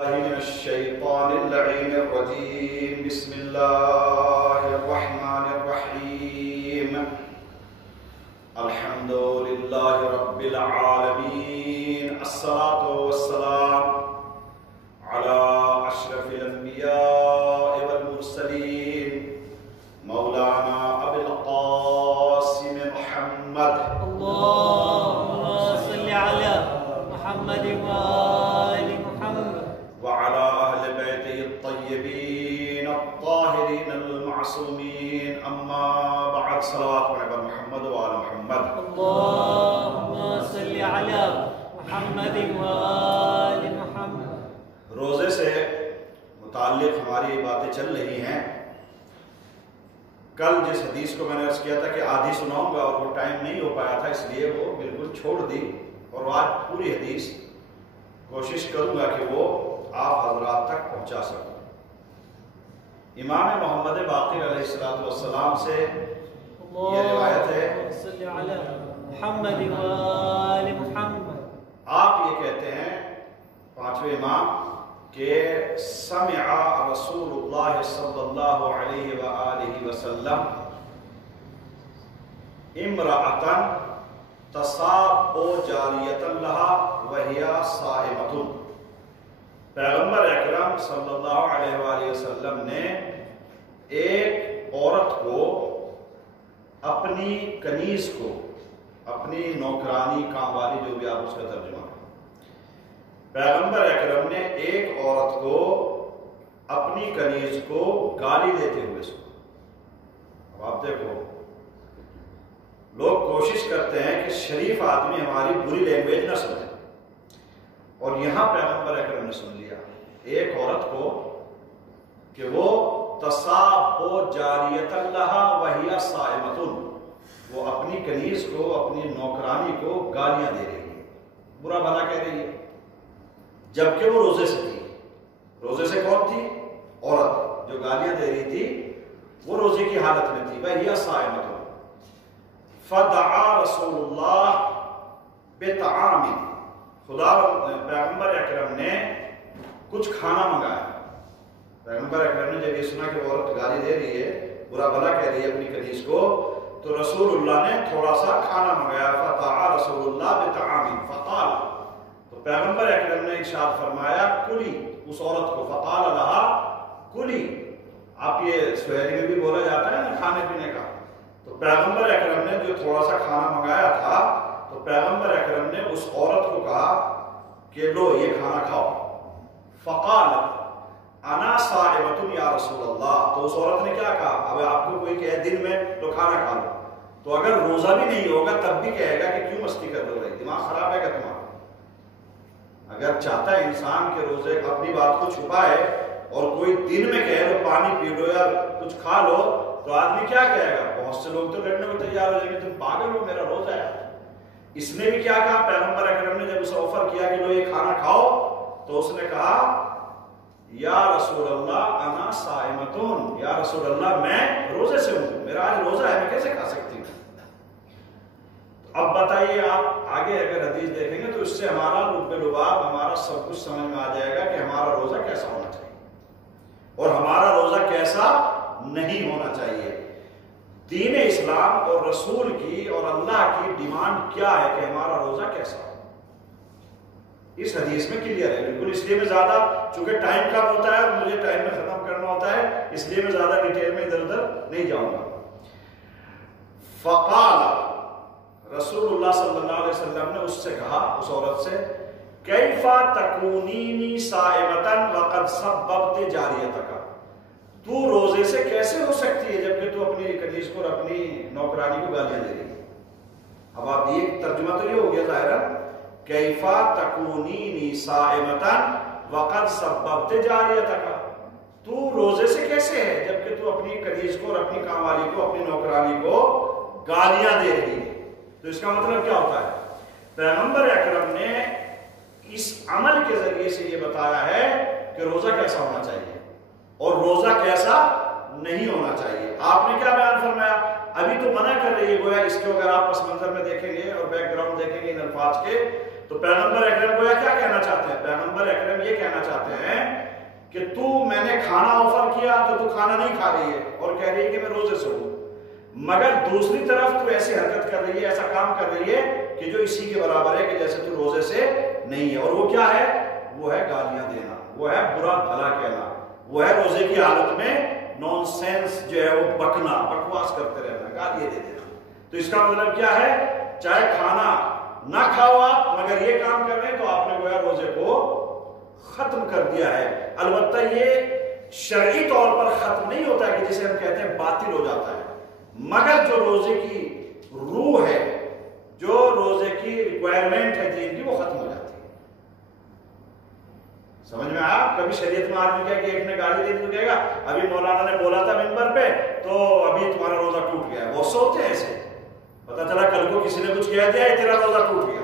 من الشيطان اللعين الرجيم. بسم الله الرحمن الرحيم. الحمد لله رب العالمين. الصلاة والسلام على أشرف الأنبياء والمرسلين مولانا أبي القاسم محمد. اللهم صل على محمد وآل محمد وعلى أهل بيته الطيبين الطاهرين المعصومين. أما بعد. صلوات على محمد وآل محمد. اللهم صل على محمد وآل محمد. روزے سے متعلق ہماری باتیں چل رہی ہیں. کل جس حدیث کو میں نے عرض کیا تھا کہ آدھی سناؤں گا اور وہ ٹائم نہیں ہو پایا تھا، اس لیے وہ بالکل چھوڑ دی، اور آج پوری حدیث کوشش کروں گا کہ وہ آپ حضرات تک پہنچا سکوں. امام محمد باقر علیہ السلام سے یہ روایت ہے. اللهم صل على محمد وآل محمد. آپ یہ کہتے ہیں پانچویں امام کہ سمع رسول اللہ صلی اللہ علیہ وآلہ وسلم امرأة تصاب جاریۃ لها وہی صائمۃ. پیغمبر اکرم صلی اللہ علیہ وآلہ وسلم نے ایک عورت کو، اپنی کنیز کو، اپنی نوکرانی کام والی، جو بھی آپ اس کا ترجمہ کریں، پیغمبر اکرم نے ایک عورت کو، اپنی کنیز کو گالی دیتے ہوئے سنا. اب آپ دیکھو، لوگ کوشش کرتے ہیں کہ شریف آدمی ہماری بری لینگویج نہ سنے، اور یہاں پیغمبر اکرم نے سن لیا ایک عورت کو کہ وہ تصاب جاریۃ لہا وہی صائمۃ، وہ اپنی کنیز کو، اپنی نوکرانی کو گالیاں دے رہی ہے، برا بھلا کہہ رہی ہے، جبکہ وہ روزے سے تھی. روزے سے کون تھی؟ عورت جو گالیاں دے رہی تھی وہ روزے کی حالت میں تھی. وہی صائمۃ. فدعا رسول اللہ بطعام. خدا پیغمبر اکرم نے کچھ کھانا منگایا. پیغمبر اکرم نے جب یہ سنا کہ وہ عورت گالی دے رہی ہے، برا بھلا کہہ رہی ہے اپنی کنیز کو، تو رسول اللہ نے تھوڑا سا کھانا منگایا. فدعا رسول اللہ بطعام فقال. تو پیغمبر اکرم نے ارشاد فرمایا کلی اس عورت کو. فقال لہا کلی. آپ یہ سہیلی میں بھی بولا جاتا ہے نا کھانے پینے کا. تو پیغمبر اکرم نے جو تھوڑا سا کھانا منگایا تھا، تو پیغمبر اکرم نے اس عورت کو کہا کہ لو یہ کھانا کھاؤ. فقال انا صائمۃ یا رسول اللہ. تو اس عورت نے کیا کہا؟ اب آپ کو کوئی کہے دن میں تو کھانا کھا لو، تو اگر روزہ بھی نہیں ہوگا تب بھی کہے گا کہ کیوں مستی کر رہے ہو، دماغ خراب ہے گا تمہارا. اگر چاہتا ہے انسان کے روزے اپنی بات کو چھپائے اور کوئی دن میں کہے لو پانی پی لو یا کچھ کھا لو، تو آدمی کیا کہے گا؟ بہت سے لوگ تو لڑنے کو تیار ہو جائیں گے، تم پاگل ہو، میرا روزہ ہے. اس نے بھی کیا کہا؟ پیغمبر اکرم نے جب اسے آفر کیا کہ لو یہ کھانا کھاؤ، تو اس نے کہا یا رسول اللہ انا صائمۃ. یا رسول اللہ میں روزے سے ہوں، میرا آج روزہ ہے، میں کیسے کھا سکتی ہوں؟ اب بتائیے، آپ آگے اگر حدیث دیکھیں گے تو اس سے ہمارا لب لباب، ہمارا سب کچھ سمجھ میں آ جائے گا کہ ہمارا روزہ کیسا ہونا چاہیے اور ہمارا روزہ کیسا نہیں ہونا چاہیے. دین اسلام اور رسول کی اور اللہ کی ڈیمانڈ کیا ہے کہ ہمارا روزہ کیسا ہو، اس حدیث میں کلیئر ہے بالکل. اس لیے میں زیادہ، چونکہ ٹائم کم ہوتا ہے اور مجھے ٹائم میں ختم کرنا ہوتا ہے، اس لیے میں زیادہ ڈیٹیل میں ادھر ادھر نہیں جاؤں گا. فقال رسول اللہ صلی اللہ علیہ وسلم نے اس سے کہا، اس عورت سے، کیف تکونینی صائمۃ وقد سببت جاریتک. تو روزے سے کیسے ہو سکتی ہے جبکہ تو اپنی کنیز کو اور اپنی نوکرانی کو گالیاں دے رہی ہے. اب آپ یہ ترجمہ تو یہ ہو گیا ظاہراً، کیف تکونینی صائمۃ وقد سببت جاریتک. تو روزے سے کیسے ہے جبکہ تو اپنی کنیز کو اور اپنی کام والی کو، اپنی نوکرانی کو گالیاں دے رہی ہے. تو اس کا مطلب کیا ہوتا ہے؟ پیغمبر اکرم نے اس عمل کے ذریعے سے یہ بتایا ہے کہ روزہ کیسا ہونا چاہیے اور روزہ کیسا نہیں ہونا چاہیے. آپ نے کیا بیان فرمایا؟ ابھی تو منع کر رہی ہے گویا اس کے، اگر آپ پس منظر میں دیکھیں گے اور بیک گراؤنڈ دیکھیں گے ان الفاظ کے، تو پیغمبر اکرم کو کیا کہنا چاہتے ہیں؟ پیغمبر اکرم یہ کہنا چاہتے ہیں کہ میں نے کھانا آفر کیا تو کھانا نہیں کھا رہی ہے اور کہہ رہی ہے کہ میں روزے سے ہوں، مگر دوسری طرف تو ایسی حرکت کر رہی ہے، ایسا کام کر رہی ہے کہ جو اسی کے برابر ہے کہ جیسے تو روزے سے نہیں ہے. اور وہ کیا ہے؟ وہ ہے گالیاں دینا، وہ ہے برا بھلا کہنا، وہ ہے روزے کی حالت میں نان سینس جو ہے وہ بکنا، بکواس کرتے رہنا، گالیاں دے دینا. تو اس کا مطلب کیا ہے؟ چاہے کھانا نہ کھاؤ آپ، مگر یہ کام کر رہے ہیں تو آپ نے گویا روزے کو ختم کر دیا ہے. البتہ یہ شرعی طور پر ختم نہیں ہوتا ہے کہ جسے ہم کہتے ہیں باطل ہو جاتا ہے، مگر جو روزے کی روح ہے، جو روزے کی ریکوائرمنٹ ہے دین کی، وہ ختم ہو جاتی ہے. سمجھ میں آیا؟ کبھی شریعت میں آدمی کیا کہ ایک نے گالی دے دی تو کہے گا ابھی مولانا نے بولا تھا منبر پہ تو ابھی تمہارا روزہ ٹوٹ گیا ہے. بہت سے ہوتے ہیں ایسے، پتہ چلا کل کو کسی نے کچھ کہہ دیا تیرا روزہ ٹوٹ گیا،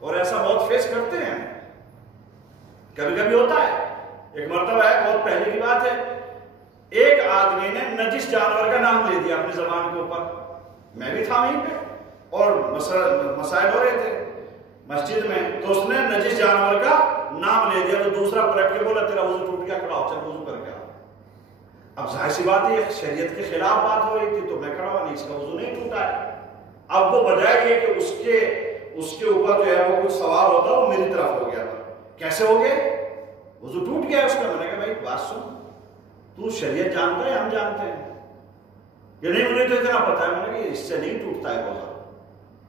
اور ایسا بہت فیس کرتے ہیں. کبھی کبھی ہوتا ہے. ایک مرتبہ ہے، بہت پہلے کی بات ہے، ایک آدمی نے نجس جانور کا نام لے دیا اپنی زبان کے اوپر. میں بھی تھا وہیں پہ اور مسائل ہو رہے تھے مسجد میں، تو اس نے نجس جانور کا نام لے دیا. تو دوسرا پلٹ کے بولا تیرا وضو ٹوٹ گیا، کھڑا ہو، چل وضو کر کے آ. اب ظاہر سی بات ہے شریعت کے خلاف بات ہو رہی تھی تو میں کھڑا ہوا، نہیں، اس کا وضو نہیں ٹوٹا ہے. اب وہ بجائے یہ کہ اس کے اوپر جو ہے وہ کچھ سوال ہوتا وہ میری طرف ہو گیا تھا. کیسے ہو گیا؟ وضو ٹوٹ گیا اس کا. میں نے کہا بھائی بات سن، تو شریعت جانتا ہے، ہم جانتے ہیں، یہ نہیں مجھے تو اتنا پتا ہے. میں نے کہا اس سے نہیں ٹوٹتا ہے روزہ،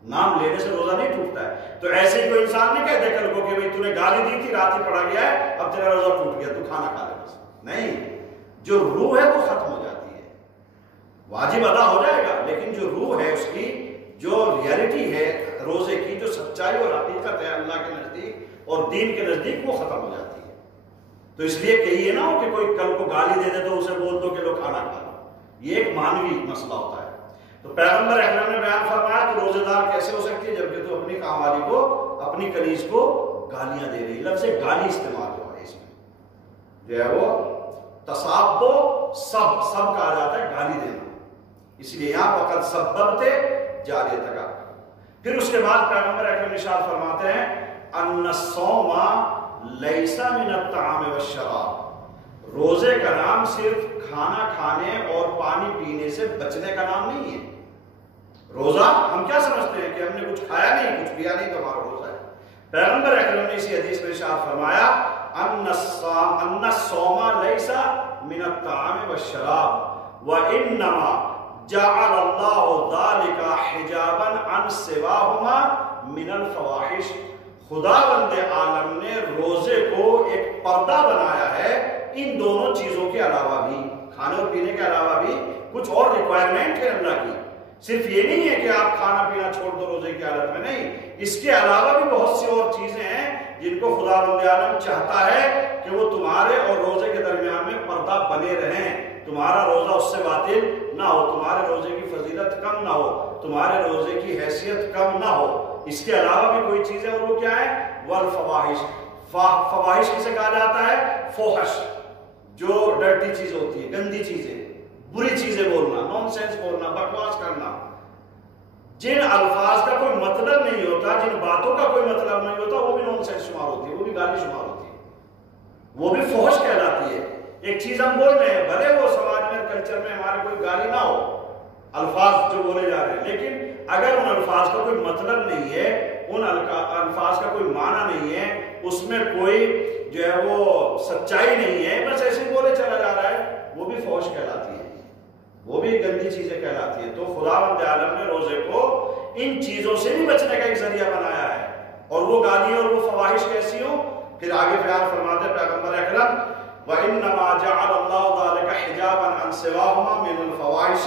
نام لینے سے روزہ نہیں ٹوٹتا ہے. تو ایسے ہی کوئی انسان نہیں کہتے کل کو کہ بھائی تو نے گالی دی تھی، رات ہی پڑا گیا ہے، اب تیرا روزہ ٹوٹ گیا، تو کھانا کھا لے. بس نہیں، جو روح ہے وہ ختم ہو جاتی ہے. واجب ادا ہو جائے گا، لیکن جو روح ہے اس کی، جو ریالٹی ہے روزے کی، جو سچائی اور حقیقت ہے اللہ کے نزدیک اور دین کے نزدیک، وہ ختم ہو جاتی ہے. تو اس لیے کہ یہ نہ ہو کہ کوئی کل کو گالی دے دے تو اسے بول دو کہ لو کھانا کھا لو. یہ ایک مانوی مسئلہ ہوتا ہے. تو پیغمبر اکرم نے بیان فرمایا تو روزے دار کیسے ہو سکتی ہے جبکہ تو اپنی کام والی کو، اپنی کنیز کو گالیاں دے رہی. لفظ گالی استعمال ہوا ہے اس میں، جو ہے وہ تصابو سب کہا جاتا ہے، گالی دینا. اس لیے یہاں وقت سببتے جاریہ تک. پھر اس کے بعد پیغمبر اکرم ارشاد فرماتے ہیں ان الصوم لیس من الطعام والشراب. روزے کا نام صرف کھانا کھانے اور پانی پینے سے بچنے کا نام نہیں ہے. روزہ ہم کیا سمجھتے ہیں کہ ہم نے کچھ کھایا نہیں، کچھ پیا نہیں تو ہمارا روزہ ہے. پیغمبر اکرم نے اسی حدیث میں ارشاد فرمایا ان الصوم لیس من الطعام والشراب وانما جعل اللہ ذلك حجابا عن سواهما من الفواحش. خداوند عالم نے روزے کو ایک پردہ بنایا ہے ان دونوں چیزوں کے علاوہ بھی، کھانے اور پینے کے علاوہ بھی کچھ اور ریکوائرمنٹ ہے اللہ کی. صرف یہ نہیں ہے کہ آپ کھانا پینا چھوڑ دو روزے کی حالت میں، نہیں، اس کے علاوہ بھی بہت سی اور چیزیں ہیں جن کو خداوند عالم چاہتا ہے کہ وہ تمہارے اور روزے کے درمیان میں پردہ بنے رہیں. تمہارا روزہ اس سے باطل نہ ہو، تمہارے روزے کی فضیلت کم نہ ہو، تمہارے روزے کی حیثیت کم نہ ہو. اس کے علاوہ بھی کوئی چیز ہے اور وہ کیا ہے؟ والفواحش. فواحش کسے کہا جاتا ہے؟ فوحش، جو ڈرٹی چیز ہوتی ہے، گندی چیزیں، بری چیزیں بولنا، نان سینس بولنا، بکواس کرنا، جن الفاظ کا کوئی مطلب نہیں ہوتا، جن باتوں کا کوئی مطلب نہیں ہوتا، وہ بھی نان سینس شمار ہوتی ہے، وہ بھی گالی شمار ہوتی ہے، وہ بھی فحش کہلاتی ہے. ایک چیز ہم بول رہے ہیں، بھلے وہ سماج میں، کلچر میں ہمارے کوئی گالی نہ ہو، الفاظ جو بولے جا رہے ہیں، لیکن اگر ان الفاظ کا کوئی مطلب نہیں ہے، ان الفاظ کا کوئی معنی نہیں ہے، اس میں کوئی جو ہے وہ سچائی نہیں ہے، بس ایسے ہی بولے چلا جا رہا ہے، وہ بھی فحش کہلاتی ہے، وہ بھی گندی چیزیں کہلاتی ہیں. تو خداوند عالم نے روزے کو ان چیزوں سے بھی بچنے کا ایک ذریعہ بنایا ہے. اور وہ گالی اور وہ فواحش کیسی ہوں؟ پھر آگے بیان فرماتے پیغمبر اکرم وَإِنَّمَا جَعَلَ اللَّهُ ذَلِكَ حِجَابًا عَنْ سِوَاهُمَا مِنَ الْفَوَاحِشِ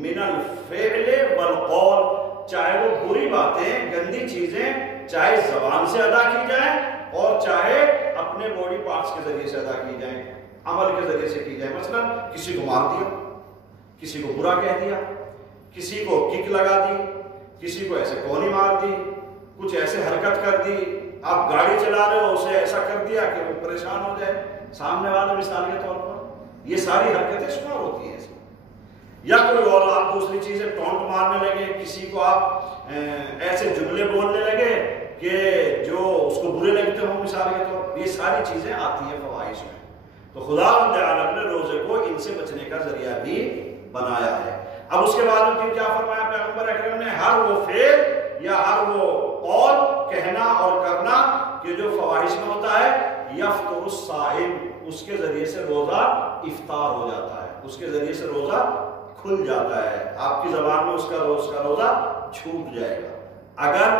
مِنَ الْفِعْلِ وَالْقَوْلِ. چاہے وہ بری باتیں، گندی چیزیں، چاہے زبان سے ادا کی جائیں اور چاہے اپنے باڈی پارٹس کے ذریعے سے ادا کی جائیں، عمل کے ذریعے سے کی جائیں. مثلا کسی کو مار دیا، کسی کو برا کہہ دیا، کسی کو کک لگا دی، کسی کو ایسے کونی مار دی، کچھ ایسے حرکت کر دی، آپ گاڑی چلا رہے ہو اسے ایسا کر دیا کہ وہ پریشان ہو جائے سامنے والا، مثال کے طور پر. یہ ساری حرکتیں شمار ہوتی ہیں اس میں. یا کوئی اور آپ دوسری چیزیں ٹونٹ مارنے لگے، کسی کو آپ ایسے جملے بولنے لگے کہ جو اس کو برے لگتے ہوں مثال کے طور پر، یہ ساری چیزیں آتی ہیں فواحش میں. تو خدا تعالیٰ نے روزے کو ان سے بچنے کا ذریعہ بھی بنایا ہے. اب اس کے بعد پھر کیا فرمایا پیغمبر اکرم نے؟ ہر وہ فعل یا ہر وہ قول کہنا اور کرنا کہ جو فواحش میں ہوتا ہے، یفطر الصائم، اس کے ذریعے سے روزہ افطار ہو جاتا ہے، اس کے ذریعے سے روزہ کھل جاتا ہے، آپ کی زبان میں اس کا روزہ چھوٹ جائے گا. اگر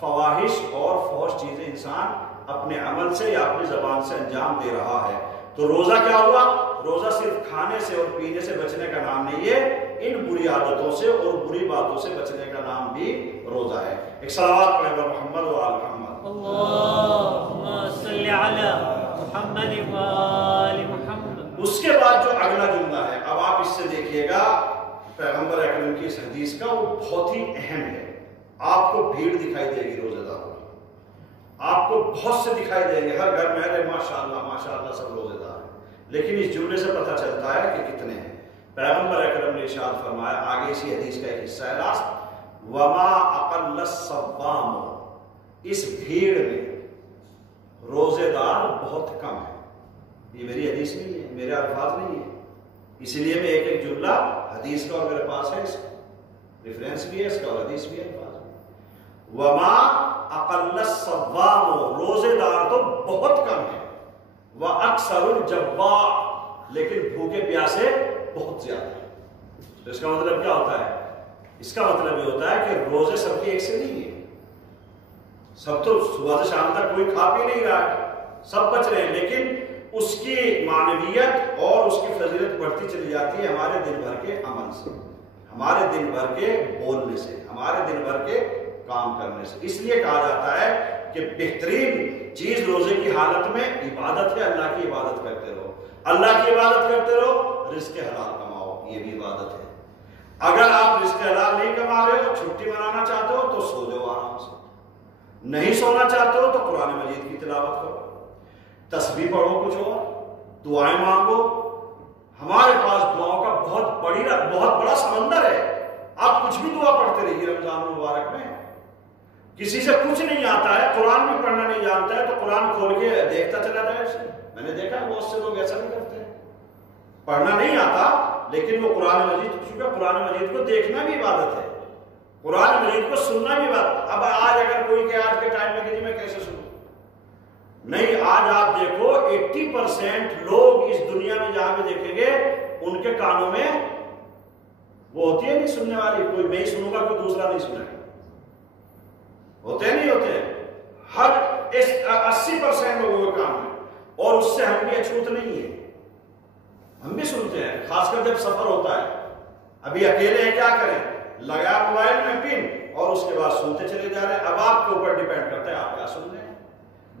فواحش اور فحش چیزیں انسان اپنے عمل سے یا اپنی زبان سے انجام دے رہا ہے تو روزہ کیا ہوا؟ روزہ صرف کھانے سے اور پینے سے بچنے کا نام نہیں ہے، ان بری عادتوں سے اور بری باتوں سے بچنے کا نام بھی روزہ ہے. ایک صلوات پڑھیں محمد و آل محمد. اللہم صلی علی محمد و آل محمد. اس کے بعد جو اگلا جملہ ہے، اب آپ اس سے دیکھیے گا پیغمبر اکرم کی اس حدیث کا، وہ بہت ہی اہم ہے. آپ کو بھیڑ دکھائی دے گی روزے داروں کی، آپ کو بہت سے دکھائی دیں گے، ہر گھر میں ہے ماشاءاللہ سب روزے دار ہیں، لیکن اس جملے سے پتہ چلتا ہے کہ کتنے ہیں. پیغمبر اکرم نے ارشاد فرمایا، آگے اسی حدیث کا ایک حصہ ہے لاسٹ، وما اقل الصوام، اس بھیڑ میں روزے دار بہت کم ہے. یہ میری حدیث نہیں ہے، میرے الفاظ نہیں ہے، اسی لیے میں ایک جملہ حدیث کا اور میرے پاس ہے، ریفرنس بھی ہے اس کا اور حدیث بھی ہے، الفاظ بھی. وما اقل الصوام، روزے دار تو بہت کم ہے، واکثر الجواع، لیکن بھوکے پیاسے بہت زیادہ ہے. تو اس کا مطلب کیا ہوتا ہے؟ اس کا مطلب یہ ہوتا ہے کہ روزے سب کے ایک سے نہیں ہیں، سب تو صبح سے شام تک کوئی کھا پی نہیں رہا ہے، سب بچ رہے ہیں، لیکن اس کی معنویت اور اس کی فضیلت بڑھتی چلی جاتی ہے ہمارے دن بھر کے عمل سے، ہمارے دن بھر کے بولنے سے، ہمارے دن بھر کے کام کرنے سے. اس لیے کہا جاتا ہے کہ بہترین چیز روزے کی حالت میں عبادت ہے، اللہ کی عبادت کرتے رہو، اللہ کی عبادت کرتے رہو، رزق حلال کماؤ، یہ بھی عبادت ہے. اگر آپ رزق حلال نہیں کما رہے ہو، چھٹی منانا چاہتے ہو تو سو جاؤ آرام سے، نہیں سونا چاہتے ہو تو قرآن مجید کی تلاوت کرو، تسبیح پڑھو، کچھ اور دعائیں مانگو. ہمارے پاس دعاؤں کا بہت بڑا سمندر ہے. آپ کچھ بھی دعا پڑھتے رہیے رمضان المبارک میں. کسی سے کچھ نہیں آتا ہے، قرآن بھی پڑھنا نہیں جانتا ہے تو قرآن کھول کے دیکھتا چلا جائے اسے. میں نے دیکھا بہت سے لوگ ایسا نہیں کرتے، پڑھنا نہیں آتا لیکن وہ قرآن مجید، چونکہ قرآن مجید کو دیکھنا بھی عبادت ہے، قرآن مجید کو سننا بھی عبادت. اب آج اگر کوئی کہ آج کے ٹائم میں کہ جی میں کیسے سنوں، نہیں، آج آپ دیکھو 80% لوگ اس دنیا میں جہاں بھی دیکھیں گے ان کے کانوں میں وہ ہوتی ہے نہیں سننے والی، کوئی میں ہی سنوں گا کوئی دوسرا نہیں سنے گا، ہوتے نہیں ہوتے. ہر 80% لوگوں کے کان میں، اور اس سے ہم بھی اچھوت نہیں ہیں، ہم بھی سنتے ہیں، خاص کر جب سفر ہوتا ہے. ابھی اکیلے ہیں، کیا کریں، لگا موبائل میں پن اور اس کے بعد سنتے چلے جا رہے ہیں. اب آپ کے اوپر ڈیپینڈ کرتا ہے آپ کیا سن رہے ہیں.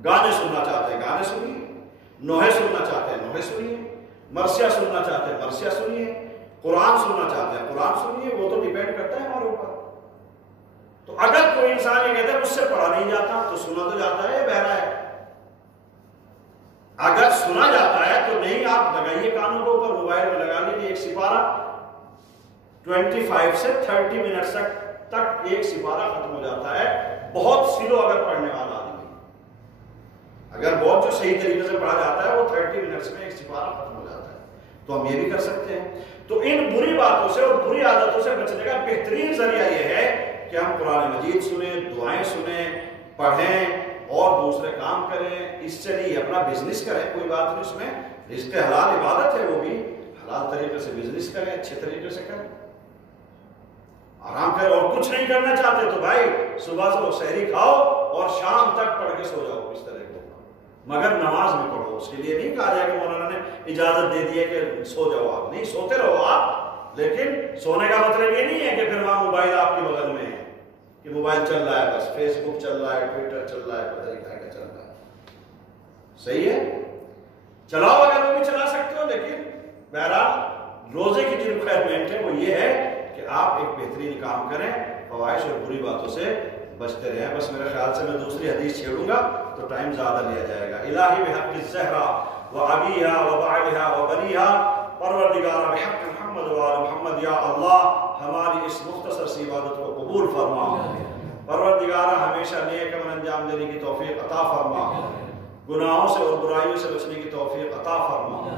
گانے سننا چاہتے ہیں گانے سنیے، نوحے سننا چاہتے ہیں نوحے سنیے، مرثیہ سننا چاہتے ہیں مرثیہ سنیے، قرآن سننا چاہتے ہیں قرآن سنیے. وہ تو ڈیپینڈ کرتا ہے ہمارے اوپر. تو اگر کوئی انسان یہ کہتا ہے مجھ سے پڑھا نہیں جاتا تو سنا تو جاتا ہے، بہرا ہے. اگر سنا جاتا ہے تو نہیں، آپ لگائیے کانوں کے اوپر، موبائل میں لگا لیجیے ایک سپارہ، 25 سے 30 منٹ تک ایک سپارہ ختم ہو جاتا ہے. بہت سلو اگر پڑھنے والا آدمی، اگر بہت جو صحیح طریقے سے پڑھا جاتا ہے وہ 30 منٹس میں ایک سپارہ ختم ہو جاتا ہے. تو ہم یہ بھی کر سکتے ہیں. تو ان بری باتوں سے اور بری عادتوں سے بچنے کا بہترین ذریعہ یہ ہے کہ ہم قرآن مجید سنیں، دعائیں سنیں، پڑھیں اور دوسرے کام کریں. اس سے نہیں اپنا بزنس کریں، کوئی بات نہیں، اس میں رزق حلال عبادت ہے، وہ بھی حلال طریقے سے بزنس کریں، اچھے طریقے سے کریں، آرام کریں. اور کچھ نہیں کرنا چاہتے تو بھائی صبح سے سحری کھاؤ اور شام تک پڑھ کے سو جاؤ اس طرح کو، مگر نماز میں پڑھو. اس کے لیے نہیں کہا جائے کہ مولانا نے اجازت دے دی ہے کہ سو جاؤ. آپ نہیں، سوتے رہو آپ، لیکن سونے کا مطلب یہ نہیں ہے کہ پھر وہاں موبائل آپ کے بغل میں ہے کہ موبائل چل رہا ہے، بس فیس بک چل رہا ہے، ٹویٹر چل رہا ہے، پتہ نہیں کیا چل رہا ہے. صحیح ہے، چلاؤ اگر وہ بھی چلا سکتے ہو، لیکن بہرحال روزے کی جو ریکوائرمنٹ ہے وہ یہ ہے کہ آپ ایک بہترین کام کریں، فواحش اور بری باتوں سے بچتے رہیں. بس میرے خیال سے میں دوسری حدیث چھیڑوں گا تو ٹائم زیادہ لیا جائے گا. الہی بحق الزہرا و ابیہا و بعلہا و بنیہا، پروردگار بحق محمد و آل محمد، یا اللہ ہماری اس مختصر سی عبادت کو قبول فرما. پروردگارہ ہمیشہ نیک عمل انجام دینے کی توفیق عطا فرما، گناہوں سے اور برائیوں سے بچنے کی توفیق عطا فرما۔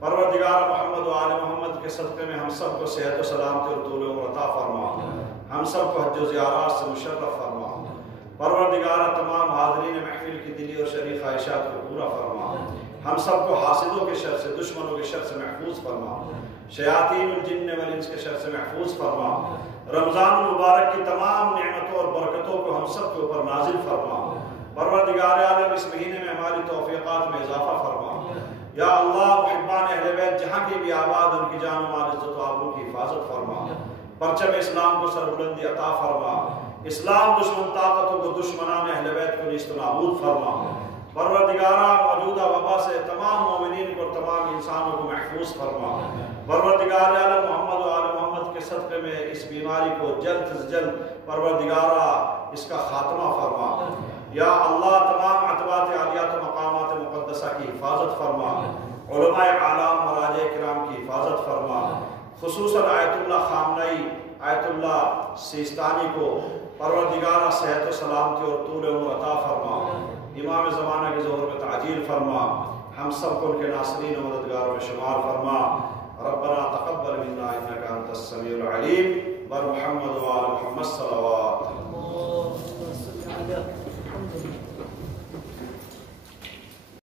پروردگار محمد و آل محمد کے صدقے میں ہم سب کو صحت و سلامتی اور طول عمر عطا فرما، ہم سب کو حج و زیارات سے مشرف فرما۔ پروردگار تمام حاضرین محفل کی دلی اور شرعی خواہشات کو پورا فرما، ہم سب کو حاسدوں کے شر سے، دشمنوں کے شر سے محفوظ فرما، شیاطین الجن والانس کے شر سے محفوظ فرما۔ رمضان المبارک کی تمام نعمتوں اور برکتوں کو ہم سب کے اوپر نازل فرما۔ پروردگار عالم اس مہینے میں ہماری توفیقات میں اضافہ فرما۔ یا اللہ محبان اہل بیت جہاں کی بھی آباد ان کی جان و مال عزت و آبرو کی حفاظت فرما، پرچم اسلام کو سربلندی عطا فرما، اسلام دشمن طاقتوں کو دشمنان اہل بیت کو نیست و نابود فرما۔ پروردگارہ موجودہ وبا سے تمام مومنین کو تمام انسانوں کو محفوظ فرما۔ پروردگار عالم محمد و آل محمد کے صدقے میں اس بیماری کو جلد از جلد پروردگارہ اس کا خاتمہ فرما۔ یا اللہ تمام عتبات عالیات و مقامات مقدسہ کی حفاظت فرما، علماء اعلام مراجع کرام کی حفاظت فرما، خصوصاً آیت اللہ خامنئی آیت اللہ سیستانی کو پروردگارہ صحت و سلامتی اور طول عمر عطا فرما، امام زمانہ کے ظہور میں تعجیل فرما، ہم سب کو ان کے ناصرین و مددگاروں میں شمار فرما۔ ربنا تقبل منا انک انت السمیع العلیم، بر محمد و آل محمد صلوات۔ اللهم صل على محمد